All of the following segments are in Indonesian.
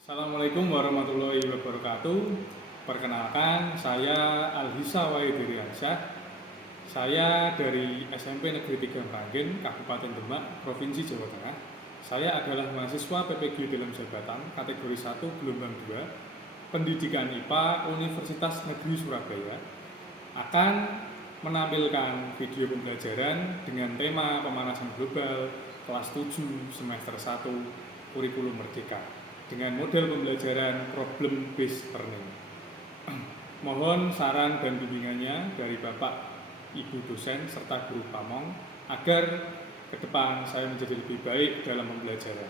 Assalamualaikum warahmatullahi wabarakatuh. Perkenalkan, saya Alhisa Wahidiriansyah. Saya dari SMP Negeri 3 Meranggen, Kabupaten Demak, Provinsi Jawa Tengah. Saya adalah mahasiswa PPG dalam jabatan kategori 1 gelombang 2 Pendidikan IPA Universitas Negeri Surabaya. Akan menampilkan video pembelajaran dengan tema pemanasan global kelas 7 semester 1 kurikulum merdeka dengan model pembelajaran problem based learning. Mohon saran dan bimbingannya dari Bapak, Ibu dosen serta guru pamong agar ke depan saya menjadi lebih baik dalam pembelajaran.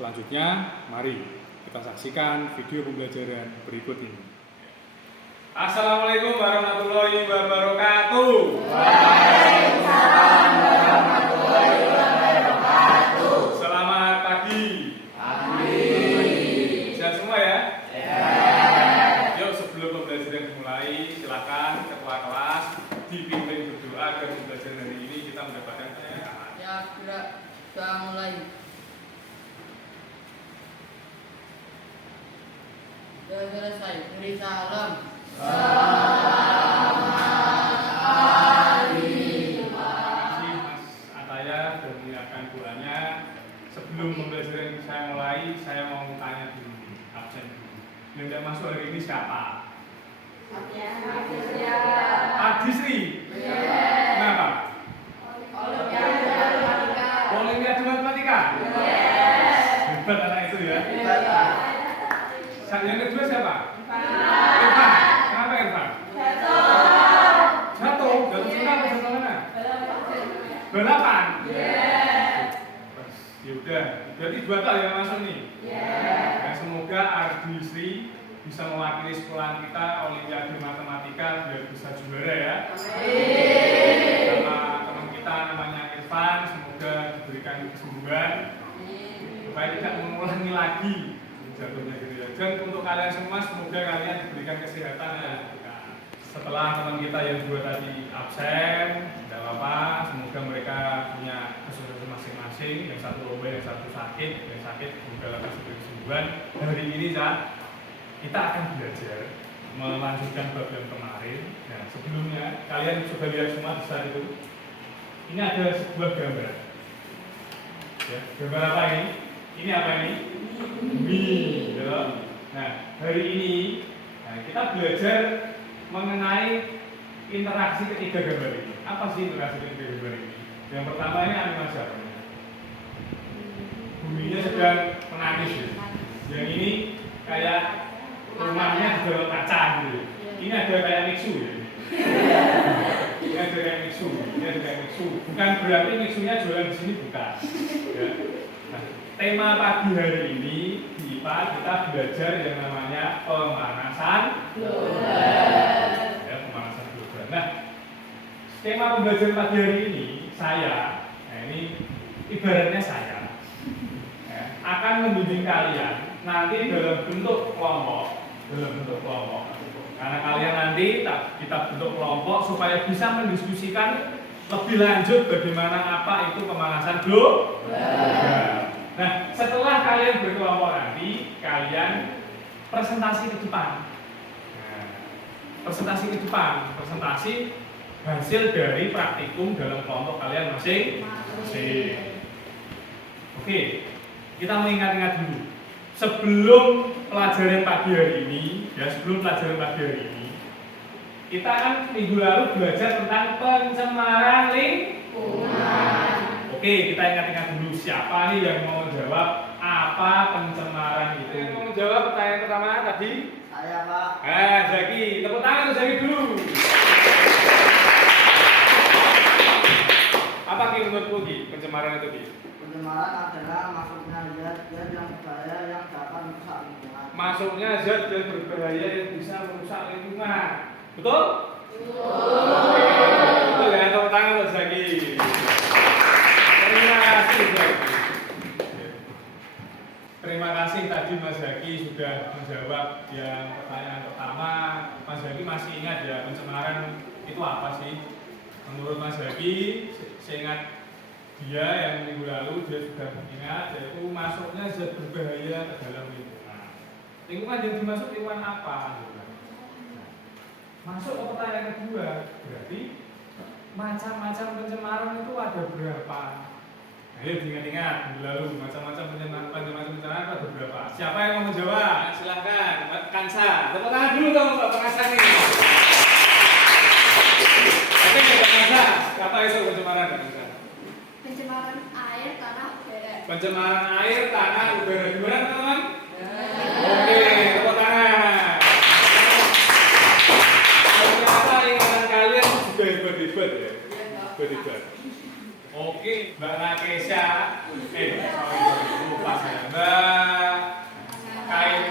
Selanjutnya, mari kita saksikan video pembelajaran berikut ini. Assalamualaikum warahmatullahi wabarakatuh. Waalaikumsalam warahmatullahi wabarakatuh. Selamat pagi. Sehat semua ya? Yuk, sebelum pembelajaran dimulai, silakan ketua kelas dipimpin berdoa agar pembelajaran hari ini kita mendapatkan keberkahan. Ya, sudah mulai. Sudah selesai. Beri salam. Terima kasih Mas Ataya sudah menyiapkan doanya. Sebelum pembelajaran ini saya mulai, saya mau tanya dulu, absen dulu. Yang tidak masuk hari ini siapa? Adisri. Kenapa? Olimpiade matematika. Hebat anak itu ya. Yang kedua siapa? Irfan. Kenapa Irfan? Jatuh suka apa jatuh mana? Balapan. Ya udah, berarti 2 kali yang masuk nih. Dan semoga Ardisri bisa mewakili sekolah kita Olimpiade Matematika biar bisa juara ya. Sama teman kita namanya Irfan, semoga diberikan kesembuhan supaya tidak mengulangi lagi jatuhnya gitu ya. Dan untuk kalian semua semoga kalian diberikan kesehatan ya. Setelah teman kita yang 2 tadi absen, tidak apa-apa, semoga mereka punya kesehatan masing-masing, yang satu lomba, yang satu sakit, semoga lekas diberi kesembuhan. Hari ini kita akan belajar melanjutkan bab yang kemarin. Nah, sebelumnya kalian sudah lihat semua di slide itu. Ini ada sebuah gambar. Ya, gambar apa ini? Ini apa ini? Bumi. Ya. Nah, hari ini kita belajar mengenai interaksi ketiga gambar ini. Apa sih interaksi ketiga gambar ini? Yang pertama ini animasi apa? Buminya sedang menangis ya. Yang ini kayak rumahnya di dalam kaca gitu. Ini ada kayak mixu ya. Ini ada kayak mixu. Bukan berarti mixunya jualan di sini, bukan. Ya. Nah, tema pagi hari ini di IPA kita belajar yang namanya pemanasan global. Ya, pemanasan global. Nah, tema pembelajaran pagi hari ini ini ibaratnya saya akan membimbing kalian nanti dalam bentuk kelompok. Karena kalian nanti kita bentuk kelompok supaya bisa mendiskusikan lebih lanjut bagaimana apa itu pemanasan global. Nah, setelah kalian berkelompok nanti, kalian presentasi ke depan. Presentasi hasil dari praktikum dalam kelompok kalian masing-masing. Oke, kita mengingat-ingat dulu. Sebelum pelajaran pagi hari ini, kita kan minggu lalu belajar tentang pencemaran lingkungan. Oke, kita ingat-ingat dulu siapa nih yang mau jawab apa pencemaran itu. Yang mau jawab pertanyaan pertama tadi? Saya, Pak. Zaki, tepuk tangan untuk Zaki dulu. Apa menurutmu pencemaran itu? Pencemaran adalah masuknya zat yang berbahaya yang dapat merusak lingkungan. Masuknya zat yang berbahaya yang bisa merusak lingkungan. Betul? Betul ya, tepuk tangan untuk Zaki. Terima kasih Zaki. Terima kasih tadi Mas Zaki sudah menjawab yang pertanyaan pertama. Mas Zaki masih ingat ya pencemaran itu apa sih? Menurut Mas Zaki, saya ingat dia yang minggu lalu dia sudah mengingat yaitu masuknya zat berbahaya ke dalam lingkungan. Lingkungan yang dimaksud lingkungan apa? Gitu kan. Nah, masuk ke pertanyaan kedua, berarti macam-macam pencemaran itu ada berapa? Ayo diingat-ingat minggu lalu macam-macam pencemaran itu ada berapa? Siapa yang mau menjawab? Silahkan, Kansa. Tepuk tangan dulu dong Pak Kansa nih. Oke, Pak Kansa. Apa itu pencemaran Kansa? Pencemaran air, tanah, udara. Pencemaran air, tanah, udara. Gimana teman-teman? Oke, tepuk tangan. Ternyata ingatan kalian juga hebat-hebat ya. Hebat-hebat. Oke, Mbak Nakesha. Lupa saya. Mbak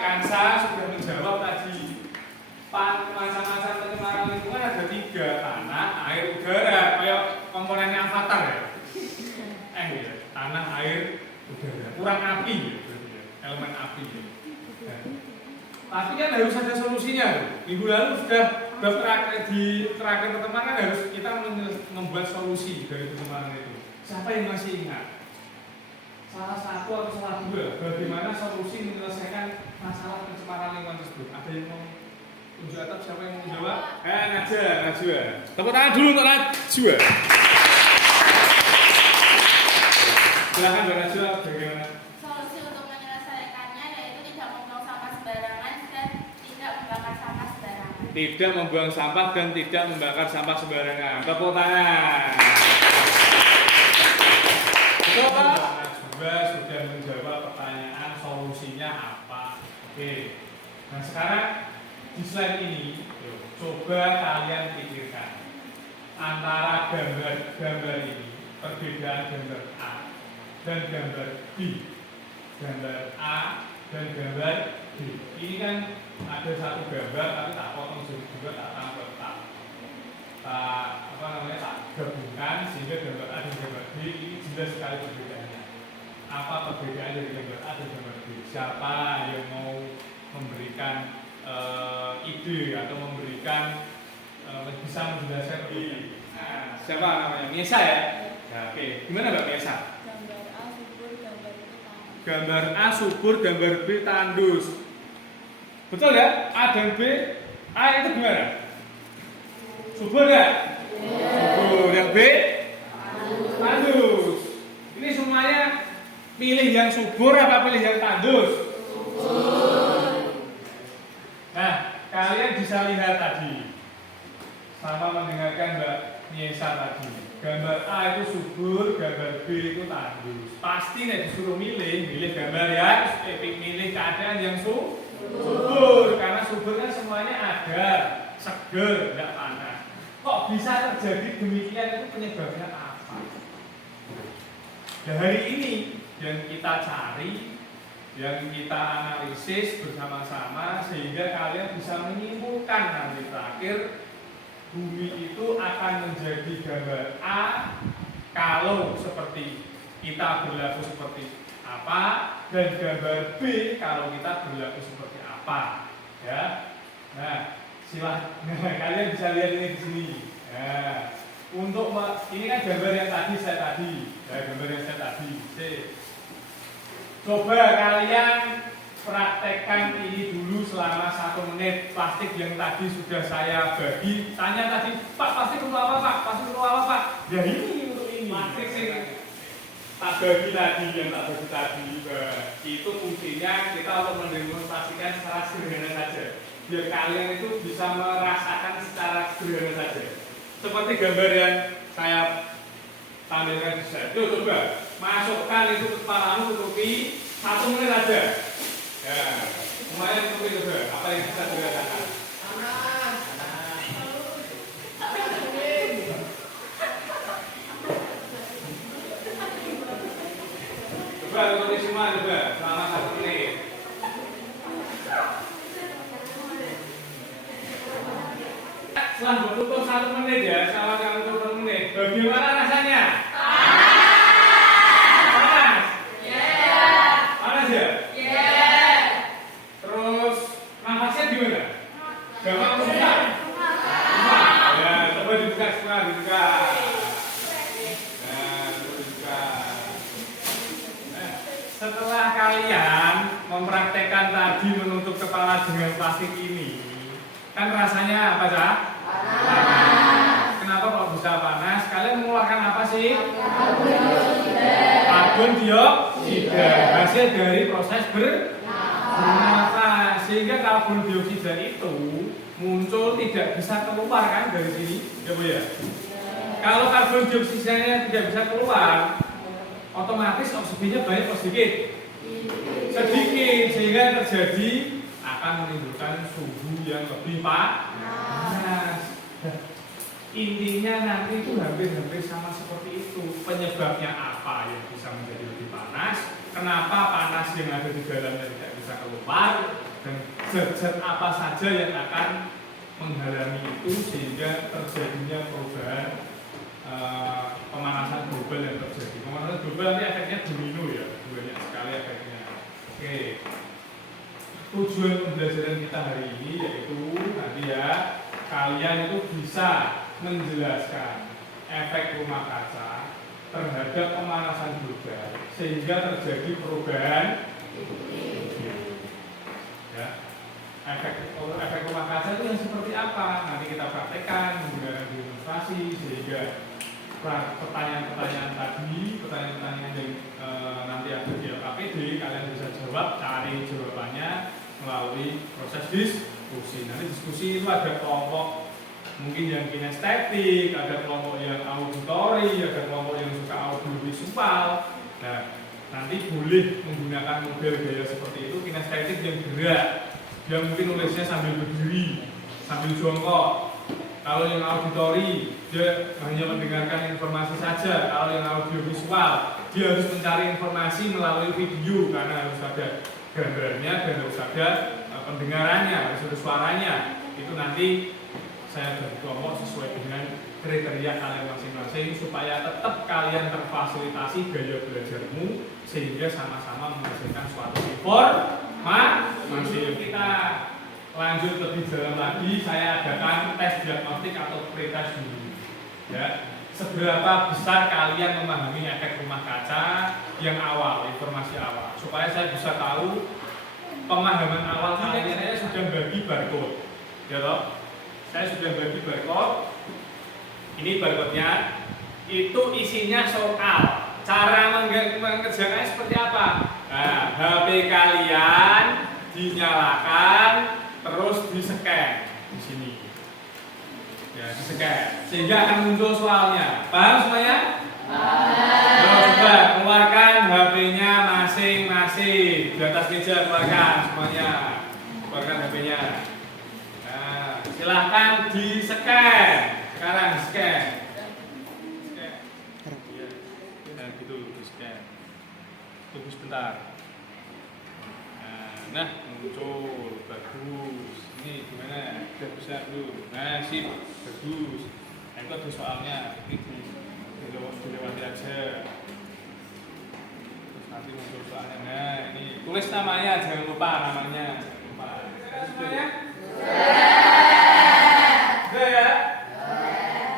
Kansa sudah menjawab tadi. Macam-macam pencemaran lingkungan ada 3, tanah, air, udara. Kayak komponennya Avatar ya. Ya, tanah, air, udara. Kurang api ya, elemen api ya. Nah, tapi kan harus ada solusinya. Minggu lalu sudah di terakhir pertemuan kan harus kita membuat solusi dari pencemaran itu. Siapa yang masih ingat? Salah satu atau salah 2, bagaimana solusi menyelesaikan masalah pencemaran lingkungan tersebut? Ada yang mau tunjuk atau siapa yang mau menjawab? Najwa. Tepuk tangan dulu untuk Najwa. Silakan Mbak Najwa, bagaimana? Solusi untuk menyelesaikannya yaitu tidak membuang sampah sembarangan dan tidak membakar sampah sembarangan. Tidak membuang sampah dan tidak membakar sampah sembarangan. Tepuk tangan. Betul Pak? Najwa sudah menjawab pertanyaan solusinya apa. Oke. Nah sekarang di slide ini, coba kalian pikirkan antara gambar ini, perbedaan gambar A dan gambar B, gambar A dan gambar B. Ini kan ada satu gambar tapi tak potong juga tak tampil tak gabungkan sehingga gambar A dan gambar B ini jelas sekali perbedaannya. Apa perbedaan dari gambar A dan gambar B? Siapa yang mau memberikan ide atau memberikan bisa menjelaskan lebih? Nah, siapa namanya? Miesa ya? Ya oke. Gimana Mbak Miesa? Gambar A subur, gambar B tandus. Betul ya? A dan B. A itu gimana? Subur ya? Subur. Yang B? Tandus. Ini semuanya pilih yang subur apa pilih yang tandus? Subur. Nah, kalian bisa lihat tadi sama mendengarkan Mbak Niesa tadi. Gambar A itu subur, gambar B itu tandus. Pasti nih disuruh milih gambar yang milih keadaan yang subur. Karena subur kan semuanya ada, seger, tidak panas. Kok bisa terjadi demikian itu penyebabnya apa? Nah, hari ini yang kita cari, yang kita analisis bersama-sama sehingga kalian bisa menyimpulkan nanti terakhir bumi itu akan menjadi gambar A kalau seperti kita berlaku seperti apa dan gambar B kalau kita berlaku seperti apa ya. Nah, kalian bisa lihat ini di sini. Nah, untuk ini kan gambar yang tadi gambar yang saya tadi. Coba kalian praktekkan ini dulu selama 1 menit. Plastik yang tadi sudah saya bagi. Tanya tadi, Pak, plastik untuk apa Pak? Plastik untuk apa Pak? Ya ini untuk ini. Plastik sih tak bagi tadi, yang tak bagi tadi. Itu fungsinya kita untuk mendemonstrasikan secara sederhana saja. Biar kalian itu bisa merasakan secara sederhana saja. Seperti gambar yang saya tampilkan di slide. Coba masukkan itu ke kepalamu, tutupi 1 menit aja. Ya, semuanya tutupi coba. Apa yang bisa dirasakan? Coba tutupi semua coba selama 1 menit. Setelah bertutup 1 menit ya, selama kamu tutup 1 menit, bagaimana rasanya? Panas? Panas ya? Terus nafasnya gimana? Gampang susah? Ya, coba dibuka semua, dibuka. Nah, coba dibuka. Setelah kalian mempraktekkan tadi menutup kepala dengan plastik ini, kan rasanya apa, Cak? Panas. Kenapa kok bisa panas? Kalian mengeluarkan apa sih? Karbon dioksida. Hasil dari proses bernafas. Sehingga karbon dioksida itu muncul tidak bisa keluar kan dari sini, ya Bu ya? Kalau karbon dioksidanya tidak bisa keluar, otomatis oksigennya banyak atau sedikit? Sedikit, sehingga terjadi akan menimbulkan suhu yang lebih panas. Intinya nanti itu hampir-hampir sama seperti itu. Penyebabnya apa yang bisa menjadi lebih panas? Kenapa panas yang ada di dalamnya tidak bisa keluar? Dan zat-zat apa saja yang akan menghalangi itu sehingga terjadinya perubahan pemanasan global yang terjadi. Pemanasan global nanti efeknya domino ya, banyak sekali efeknya. Oke, tujuan pembelajaran kita hari ini yaitu nanti ya kalian itu bisa menjelaskan efek rumah kaca terhadap pemanasan global sehingga terjadi perubahan ya. Efek rumah kaca itu yang seperti apa? Nanti kita praktekkan menggunakan demonstrasi sehingga pertanyaan-pertanyaan tadi, pertanyaan-pertanyaan yang nanti ada di LKPD kalian bisa jawab, cari jawabannya melalui proses diskusi. Nanti diskusi itu ada kelompok mungkin yang kinestetik, ada kelompok yang auditori, ada kelompok yang suka audiovisual. Nah, nanti boleh menggunakan model gaya seperti itu. Kinestetik yang gerak, yang mungkin nulisnya sambil berdiri, sambil jongkok. Kalau yang auditori, dia hanya mendengarkan informasi saja. Kalau yang audiovisual, dia harus mencari informasi melalui video karena harus ada gambarnya dan harus ada pendengarannya, harus ada suaranya. Itu nanti saya bagi kelompok sesuai dengan kriteria kalian masing-masing supaya tetap kalian terfasilitasi gaya belajarmu sehingga sama-sama menghasilkan suatu informasi. Kita lanjut lebih dalam lagi, saya adakan tes diagnostik atau pretest dulu. Ya, seberapa besar kalian memahami efek rumah kaca yang awal, informasi awal, supaya saya bisa tahu pemahaman awal kalian. Saya sudah bagi barcode, ya toh? Saya sudah bagi barcode. Ini barcode-nya. Itu isinya soal. Cara mengerjakannya seperti apa? Nah, HP kalian dinyalakan, terus di-scan di sini. Ya, di-scan. Sehingga akan muncul soalnya. Paham semuanya? Paham. Coba keluarkan HP-nya masing-masing. Di atas meja keluarkan semuanya. Keluarkan HP-nya. Nah, silahkan di-scan. Sekarang scan. Nah, gitu di-scan. Tunggu sebentar. Nah, muncul, bagus. Ini gimana? Udah bisa dulu. Nah, sip, bagus. Nah, itu ada soalnya. Ini dilewati aja. Terus nanti muncul soalnya. Nah, ini tulis namanya, jangan lupa namanya. Jangan lupa. Sudah ya? Sudah ya?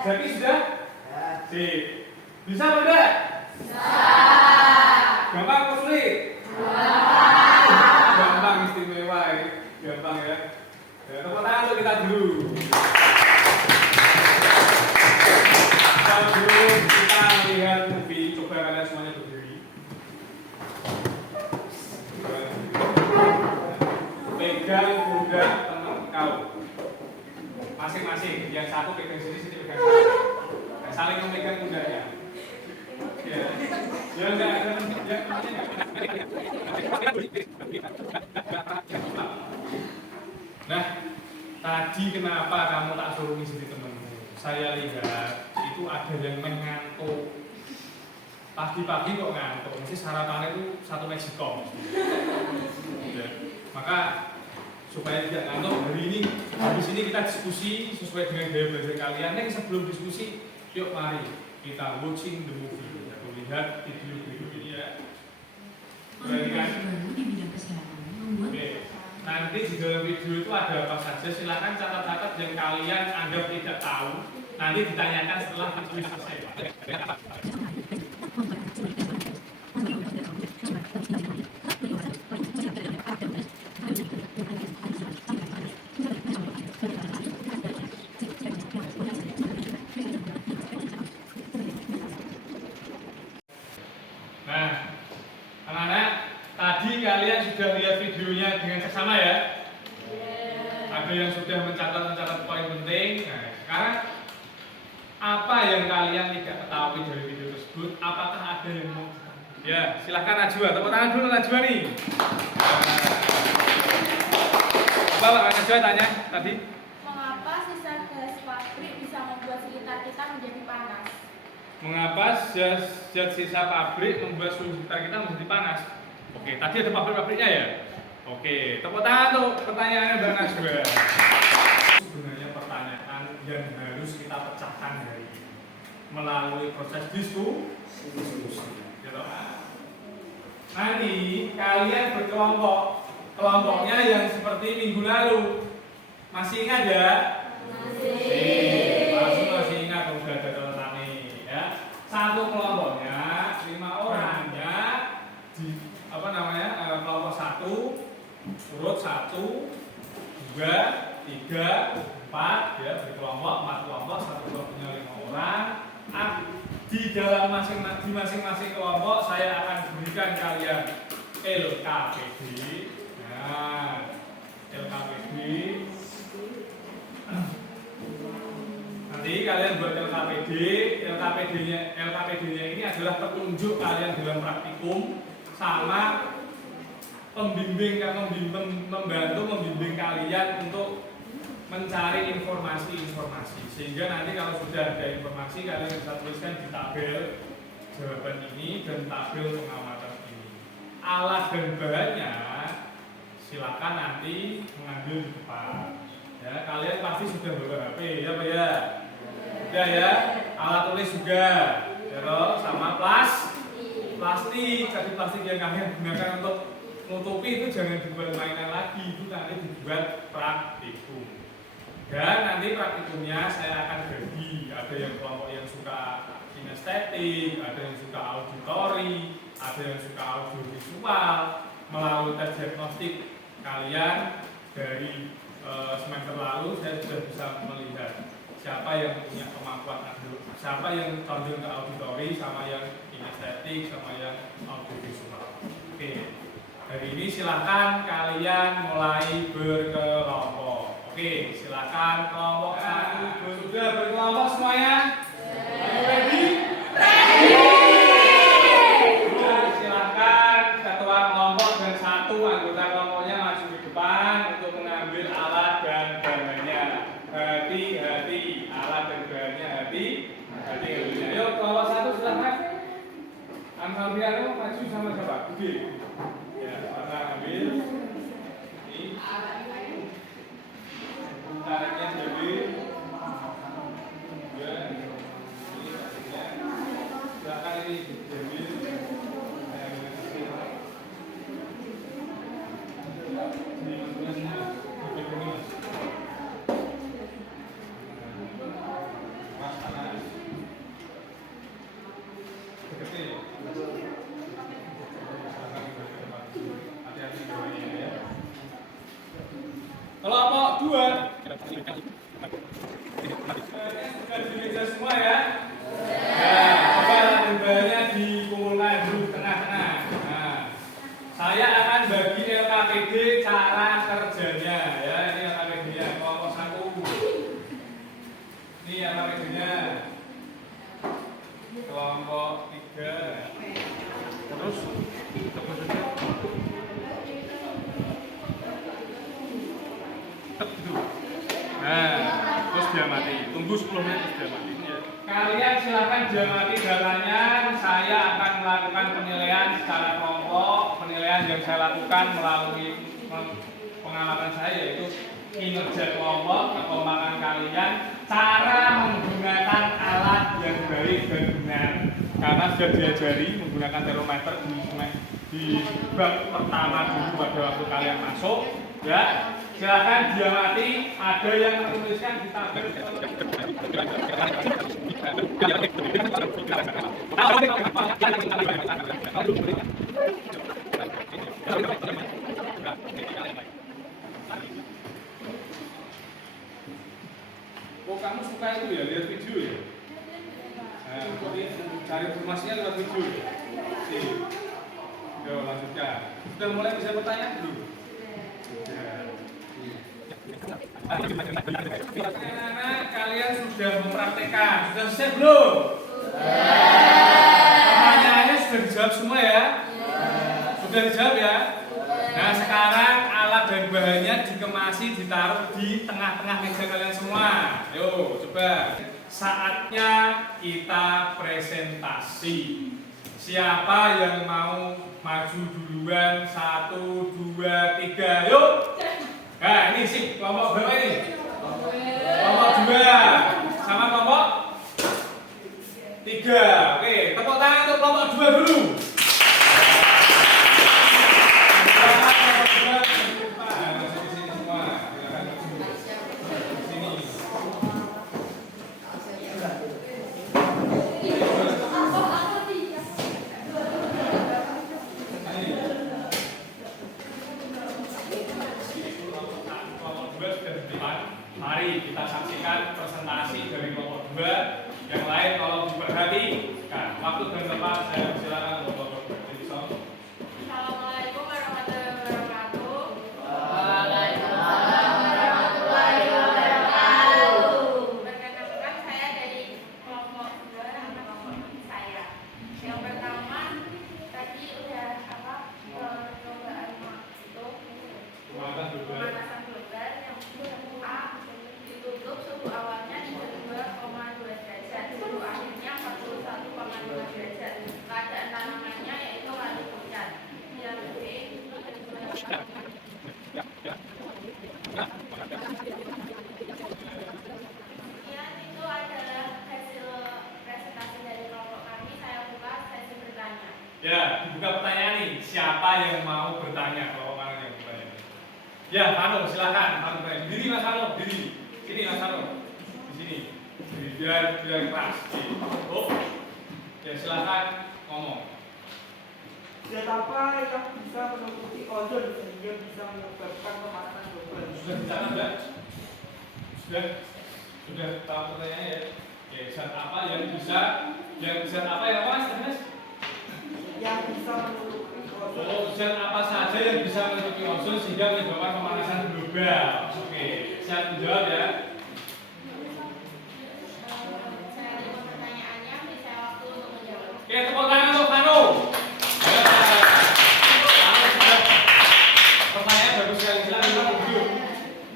Jadi sudah? Sip. Bisa apa enggak? Bisa. Gampang atau sulit? Gampang, istimewa ya. Gampang ya. Ya, tepuk tangan untuk kita dulu. Sebelum kita melihat movie, coba kalian semuanya berdiri. Pegang pundak teman kau. Masing-masing. Yang satu pegang sini, sini pegang sini. Nah, saling memegang pundaknya. Ya. Ya enggak ada ya. Nah, tadi kenapa kamu tak suruh ngisi di temenmu? Saya lihat itu ada yang mengantuk. Pagi-pagi kok ngantuk, mesti sarapannya itu satu Mexico. Ya. Maka supaya tidak ngantuk, hari ini habis ini kita diskusi sesuai dengan gaya belajar kalian. Nih sebelum diskusi, yuk mari kita watching the movie. Lihat video ini ya. Perhatikan. Oke. Nanti di dalam video itu ada apa saja, silakan catat-catat yang kalian anggap tidak tahu. Nanti ditanyakan setelah video selesai. Tadi kalian sudah lihat videonya dengan seksama ya? Ada yang sudah mencatat poin penting. Nah, sekarang apa yang kalian tidak ketahui dari video tersebut? Apakah ada yang mau? Ya, silahkan Najwa. Tepuk tangan dulu Najwa nih. Apa Pak Najwa tanya tadi? Mengapa sisa gas pabrik bisa membuat sekitar kita menjadi panas? Mengapa zat sisa pabrik membuat suhu sekitar kita menjadi panas? Oke, tadi ada pabrik-pabriknya ya? Oke, tepuk tangan tuh pertanyaannya Mbak Najwa. Sebenarnya pertanyaan yang harus kita pecahkan hari ini melalui proses diskusi. Gitu. Nanti kalian berkelompok, kelompoknya yang seperti minggu lalu. Masih ingat ya? Masih ingat udah ada catatan nih ya. Satu kelompoknya 5 orangnya di kelompok 1 urut 1 2 3 4 ya, berkelompok 4 kelompok, satu kelompoknya 5 orang. Di dalam masing-masing kelompok saya akan berikan kalian LKPD. Nah, LKPD. Nanti kalian buat LKPD. LKPD-nya ini adalah petunjuk kalian dalam praktikum sama membantu membimbing kalian untuk mencari informasi, sehingga nanti kalau sudah ada informasi kalian bisa tuliskan di tabel jawaban ini dan tabel pengamatan ini. Alat dan bahannya silakan nanti mengambil di depan. Ya, kalian pasti sudah bawa HP ya Pak ya? Sudah ya, alat tulis juga, ya toh, sama plastik. Tadi plastik yang kalian gunakan untuk nutupi itu jangan dibuat mainan lagi, itu nanti dibuat praktikum. Dan nanti praktikumnya saya akan bagi, ada yang kelompok yang suka kinestetik, ada yang suka auditori, ada yang suka audiovisual. Melalui tes diagnostik kalian dari semester lalu saya sudah bisa melihat siapa yang punya kemampuan, siapa yang condong ke auditori, sama yang kinestetik, sama yang audiovisual. Oke, hari ini silakan kalian mulai berkelompok. Oke, silakan kelompok 1 sudah berkelompok semuanya? Ready? Silakan ketua kelompok dan 1 anggota kelompoknya maju di depan untuk mengambil alat dan bahannya. Hati-hati, alat dan bahannya hati-hati. Ayo kelompok 1 silakan. Amsalviano maju sama siapa? Budi. Ya, mana ambil? Ini. Tariknya jadi. Ya. Ini tariknya. Silakan ini jadi. Kelompok 2 sudah di meja semua ya? Nah, coba lembarnya dikumpulkan dulu tengah-tengah. Nah, saya akan bagi LKPD cara kerjanya ya. Ini LKPD-nya kelompok 1. Ini LKPD-nya kelompok 3. Terus nah, terus dia mati. Tunggu 10 menit terus dia mati. Kalian silakan diamati datanya. Saya akan melakukan penilaian secara kelompok. Penilaian yang saya lakukan melalui pengamatan saya yaitu kinerja kelompok, kekompakan kalian, cara menggunakan alat yang baik dan benar. Karena sudah diajari menggunakan termometer di bab pertama dulu pada waktu kalian masuk, ya. Silakan diamati, ada yang menuliskan di tabel. Oh, kamu suka itu ya, lihat video ya? Nah, jadi cari informasinya lewat video ya? Yo, lanjutkan. Sudah mulai bisa bertanya belum? Anak-anak, kalian sudah mempraktekkan, sudah selesai belum? Pertanyaannya sudah dijawab semua ya? Sudah dijawab ya? Nah sekarang alat dan bahannya dikemasi, ditaruh di tengah-tengah meja kalian semua. Yuk coba. Saatnya kita presentasi. Siapa yang mau maju duluan? 1, 2, 3, yuk. Nah ini sih kelompok berapa ini? Kelompok 2 sama kelompok 3. Oke, tepuk tangan untuk kelompok 2 dulu. Mari kita saksikan presentasi dari kelompok 2. Yang lain kalau diperhatikan. Waktu dan tempat saya persilakan untuk kelompok 2. Assalamualaikum warahmatullahi wabarakatuh. Waalaikumsalam warahmatullahi wabarakatuh. Perkenalkan saya dari kelompok 2 sama kelompok saya. Yang pertama tadi udah percobaan itu pemanasan global yang A ditutup suhu awalnya 32,2 derajat, suhu akhirnya 41,2 derajat. Keadaan tanamannya yaitu waduk hujan. Yang B kemudian itu adalah hasil presentasi dari kelompok kami. Saya buka sesi bertanya. Ya, dibuka pertanyaan nih. Siapa yang mau bertanya? Kalau mana yang bertanya? Ya, Hano, silakan. Hano, diri Mas Hano, diri. Sini Mas Hano. Di sini. Biar keras. Oh. Ya, silakan ngomong. Zat apa yang bisa menutupi ozon sehingga bisa menyebabkan pemanasan global? Sudah dicatat enggak? Sudah tahu pertanyaannya ya? Oke, zat apa yang bisa apa Mas? Yang bisa menutupi ozon. Oh, zat apa saja yang bisa menutupi ozon sehingga menyebabkan pemanasan global? Oke, siap menjawab ya. Saya terima pertanyaannya, beri saya waktu untuk menjawab. Oke, tepuk tangan untuk Hano. Pertanyaan bagus sekali. Silakan Hano duduk.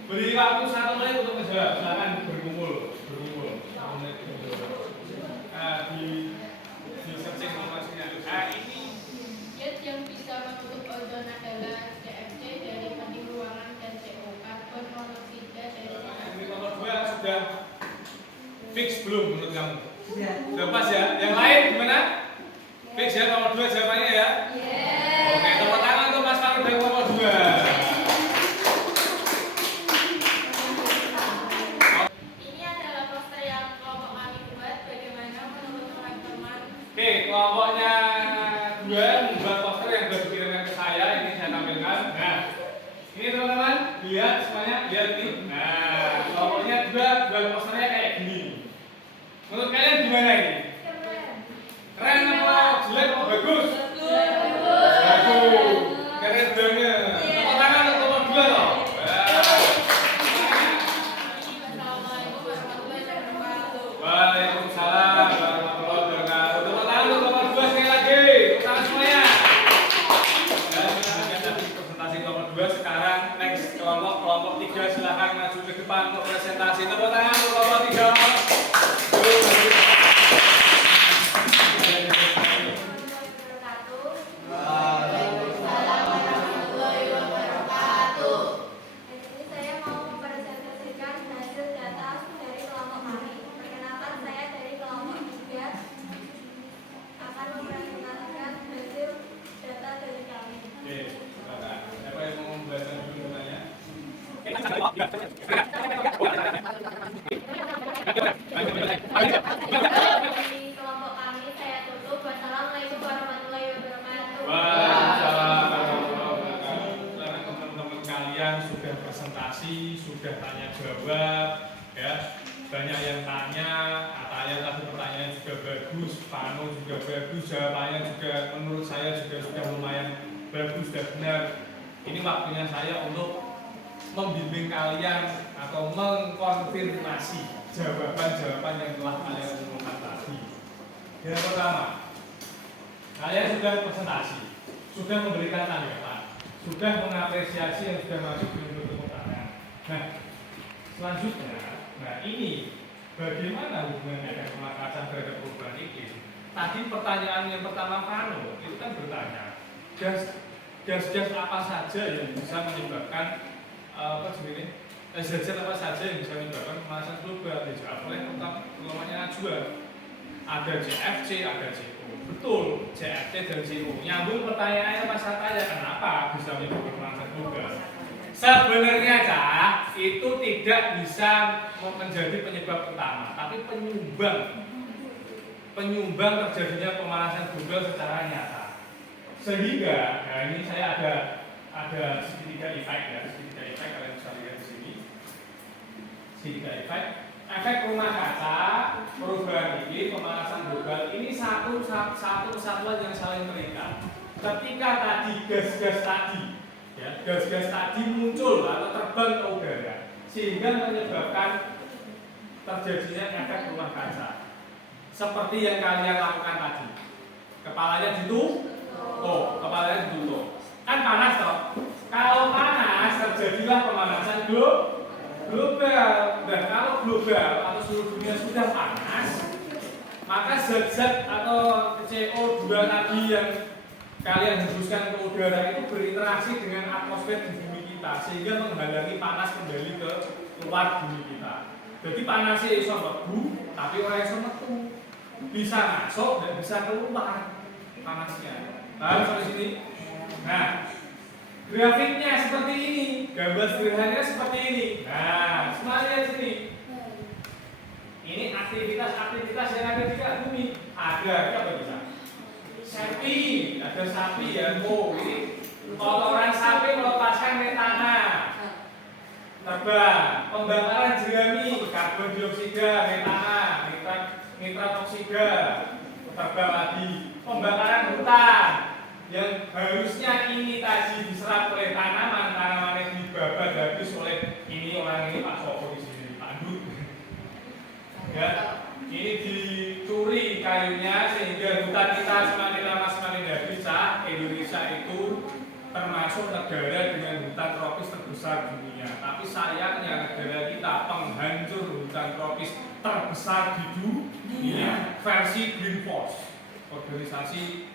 Beri waktu 1 menit untuk menjawab. Silakan berkumpul. 1 menit untuk menjawab. Di searching informasinya. Ini Zat yang bisa menutup ozon adalah CFC dari pending ruangan dan CO karbon monoksida dari ini nomor 2 sudah fix belum menurut kamu? Ya. Sudah pas ya? Yang lain gimana? Fix ya nomor 2 jawabannya ya? Oke, tepuk tangan untuk Mas Farid dari nomor 2. Ini adalah poster yang kelompok kami buat. Bagaimana menurut teman-teman? Oke, kelompoknya 2 membuat poster yang sudah dikirimkan ke saya. Ini saya tampilkan. Nah, ini teman-teman, lihat semuanya, lihat ini. Nah, kelompoknya 2 buat posternya kayak gini. Menurut kalian gimana ini? Keren apa? Jelek apa bagus? Bagus. Keren banget. Tepuk tangan untuk nomor 2 loh. Assalamualaikum warahmatullahi wabarakatuh. Waalaikumsalam warahmatullahi wabarakatuh. Tepuk tangan untuk nomor 2 sekali lagi. Tepuk tangan semuanya. Dan tadi presentasi kelompok 2, sekarang next kelompok 3 silakan maju ke depan untuk presentasi. Tepuk tangan untuk kelompok 3. Waalaikumsalam warahmatullahi wabarakatuh. Ini saya mau mempresentasikan hasil data dari kelompok kami. Perkenalkan, saya dari kelompok 3 akan mempresentasikan hasil data dari kami. Oke, silakan. Siapa yang mau membaca dulu datanya? Dari kelompok kami saya tutup. Wassalamualaikum warahmatullahi wabarakatuh. Waalaikumsalam warahmatullahi wabarakatuh. Silakan teman-teman kalian sudah presentasi, sudah tanya jawab, ya. Banyak yang tanya, katanya tadi pertanyaan juga bagus, Pano juga bagus, jawabannya juga menurut saya juga sudah lumayan bagus, sudah benar. Ini waktunya saya untuk membimbing kalian atau mengkonfirmasi jawaban-jawaban yang telah kalian temukan tadi. Yang pertama, kalian sudah presentasi, sudah memberikan tanggapan, sudah mengapresiasi yang sudah masuk di tepuk tangan. Nah, selanjutnya, ini bagaimana hubungan efek rumah kaca terhadap perubahan iklim? Tadi pertanyaan yang pertama Vano itu kan bertanya, gas-gas apa saja yang bisa menyebabkan zat-zat apa saja yang bisa menyebabkan pemanasan global? Dijawab oleh utamanya Najwa. Ada CFC, ada CO. Betul, CFC dan CO. Nyambung pertanyaannya Mas Satya, kenapa bisa menyebabkan pemanasan global? Sebenarnya itu tidak bisa menjadi penyebab utama, tapi penyumbang terjadinya pemanasan global secara nyata. Sehingga, ini saya ada segitiga efek ya, segitiga efek kalian bisa lihat di sini. Segitiga efek rumah kaca, perubahan iklim, pemanasan global ini satu kesatuan yang saling terikat. Ketika tadi gas-gas tadi muncul atau terbang ke udara, sehingga menyebabkan terjadinya efek rumah kaca. Seperti yang kalian lakukan tadi, kepalanya ditutup. Kan panas toh? Kalau panas terjadilah pemanasan global. Dan kalau global atau seluruh dunia sudah panas, maka zat-zat atau CO2 tadi yang kalian hembuskan ke udara itu berinteraksi dengan atmosfer di bumi kita, sehingga menghalangi panas kembali ke luar bumi kita. Jadi panasnya iso mlebu, tapi ora iso metu. Bisa masuk dan bisa keluar panasnya. Paham sampai sini? Nah, grafiknya seperti ini, gambar sederhananya seperti ini. Nah, semuanya lihat sini. Ini aktivitas yang ada di bumi. Ada apa bisa? Sapi, ada sapi ya. Ini kotoran sapi melepaskan metana. Terbang, pembakaran jerami, karbon dioksida, metana, nitrat oksida, terbang lagi, pembakaran hutan yang harusnya ini tadi diserap oleh tanaman yang dibabat habis oleh orang ini Pak Sopo di sini, Pak Dut. Ya, ini dicuri kayunya sehingga hutan kita semakin lama semakin habis. Indonesia itu termasuk negara dengan hutan tropis terbesar di dunia. Tapi sayangnya negara kita penghancur hutan tropis terbesar di dunia versi Green Force, organisasi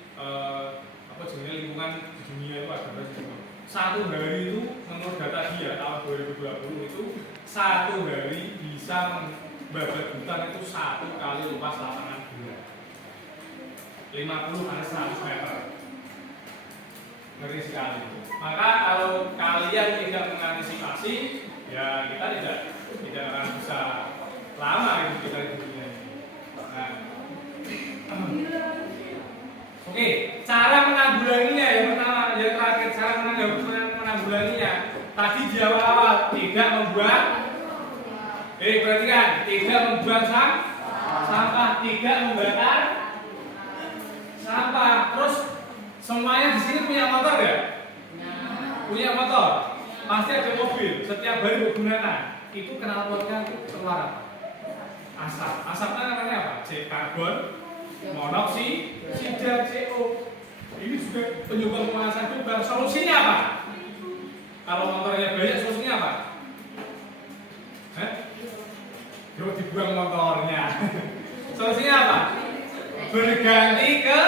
lingkungan di dunia itu ada versi. Satu hari itu menurut data dia tahun 2020 itu satu hari bisa membabat hutan itu 1 kali luas lapangan bola 50 kali 100 meter. Ngeri sekali. Maka kalau kalian tidak mengantisipasi, ya kita tidak akan bisa lama hidup kita di dunia ini. Nah, oke, cara menanggulanginya yang pertama, yang terakhir cara menanggulanginya. Tadi di awal tidak membuang, perhatikan, tidak membuang sampah, tidak membakar sampah. Terus semuanya di sini punya motor ya? Punya motor, pasti ada mobil. Setiap hari bergunakan. Itu knalpotnya itu keluar asap. Asapnya namanya apa? Karbon monoksida, CO. Ini juga penyumbang pemanasan global. Solusinya apa? Kalau motornya banyak, solusinya apa? Yuk dibuang motornya. Solusinya apa? Berganti ke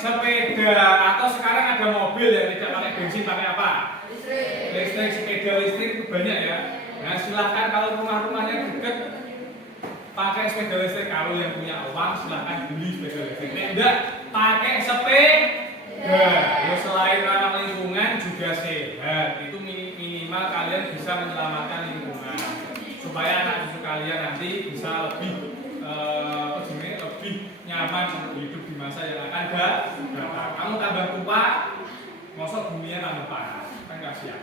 sepeda, atau sekarang ada mobil yang tidak pakai bensin, pakai apa? Listrik. Sepeda listrik itu banyak ya. Nah, silahkan kalau rumah-rumahnya dekat pakai sepeda listrik. Kalau yang punya uang silahkan beli sepeda listrik. Tidak pakai sepeda. Ya, selain ramah lingkungan juga sehat. Itu minimal kalian bisa menyelamatkan lingkungan supaya anak cucu kalian nanti bisa lebih nyaman hidup di masa yang akan datang. Kamu tambah tua, mosok buminya tambah panas, kan kasihan.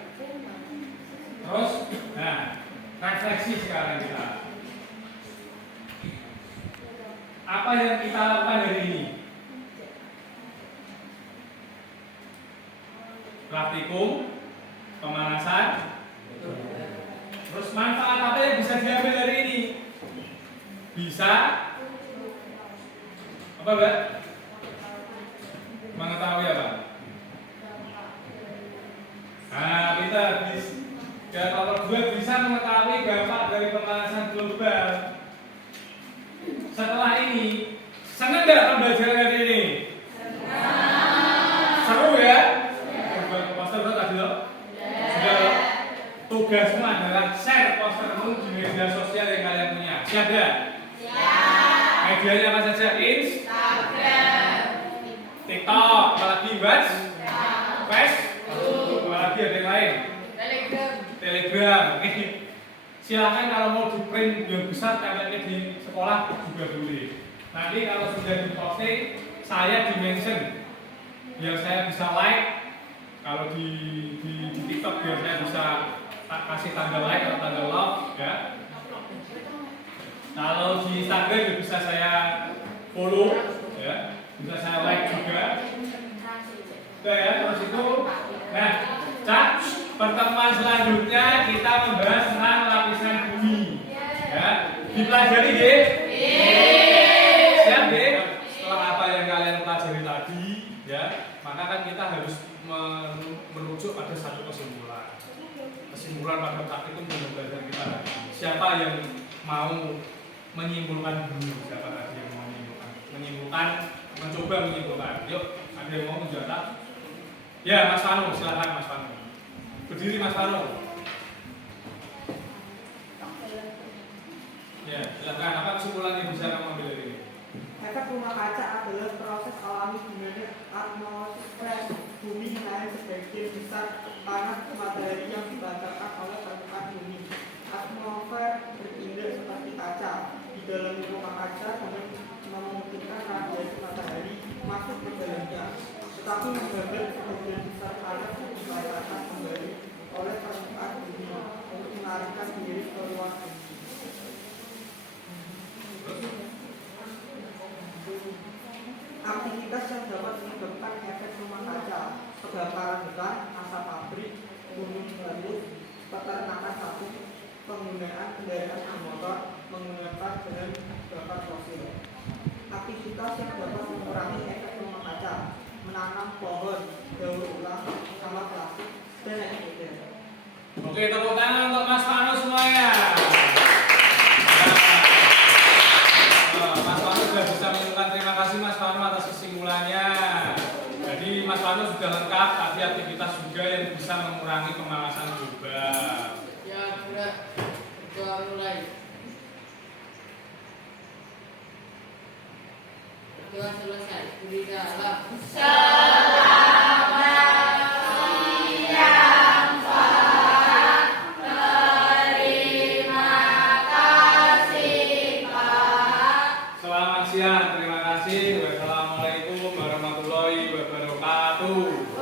Terus, nah, refleksi sekarang kita. Apa yang kita lakukan hari ini? praktikum, pemanasan. Terus manfaat apa yang bisa diambil dari ini? Bisa apa, Mbak? Mengetahui apa? Nah, kita bisa nomor 2 bisa mengetahui dampak dari pemanasan global. Setelah ini, senang nggak pembelajaran hari ini? Seru ya? Poster tadi loh? Sudah loh? Tugasmu adalah share postermu di media sosial yang kalian punya. Siap ya? Medianya apa saja? Instagram, TikTok, apalagi Facebook, apalagi ada yang lain? Telegram. Oke. Silakan kalau mau di print yang besar tempelnya di sekolah juga boleh. Nanti kalau sudah diposting, saya di-mention biar saya bisa like. Kalau di TikTok biar saya bisa kasih tanda like atau tanda love ya. Kalau di Instagram juga bisa saya follow ya, bisa saya like juga. Oke ya, terus itu. Nah, Cak, pertemuan selanjutnya kita membahas tentang lapisan bumi. Ya, dipelajari deh. Siap deh. Setelah apa yang kalian pelajari tadi, ya, maka kan kita harus merujuk pada satu kesimpulan. Kesimpulan pada praktikum dan belajar kita. Siapa yang mau menyimpulkan dulu? Siapa tadi yang mau menyimpulkan? Mencoba menyimpulkan. Yuk, ada yang mau menjawab? Ya, Mas Fanu, silakan Mas Fanu. Berdiri Mas Fanu. Ya, silakan. Apa kesimpulan yang bisa kamu ambil dari ini? Efek rumah kaca adalah proses alami di mana atmosfer bumi menarik sebagian besar panas matahari yang dipancarkan oleh permukaan bumi. Atmosfer bertindak seperti kaca di dalam rumah kaca dengan memungkinkan radiasi matahari masuk ke dalamnya, tetapi membabat sebagian besar panas yang dipancarkan kembali oleh permukaan bumi untuk menarikkan diri ke luar bumi. Aktivitas yang dapat menyebabkan efek rumah kaca: kebakaran hutan, asap pabrik, gunung meletus, peternakan sapi, penggunaan kendaraan bermotor, menggunakan bahan bakar fosil. Aktivitas yang dapat mengurangi efek rumah kaca: menanam pohon, daur ulang, sampah plastik, dan lain sebagainya. Oke, tepuk tangan untuk Mas Fanu semuanya. Mas Fanu sudah bisa menunjukkan. Terima kasih Mas Fanu atas kesimpulannya. Jadi Mas Fanu sudah lengkap. Tadi aktivitas juga yang bisa mengurangi pemanasan global. Ya, sudah. Kita mulai. Doa selesai. Berikanlah. Selamat siang, terima kasih. Wassalamualaikum warahmatullahi wabarakatuh.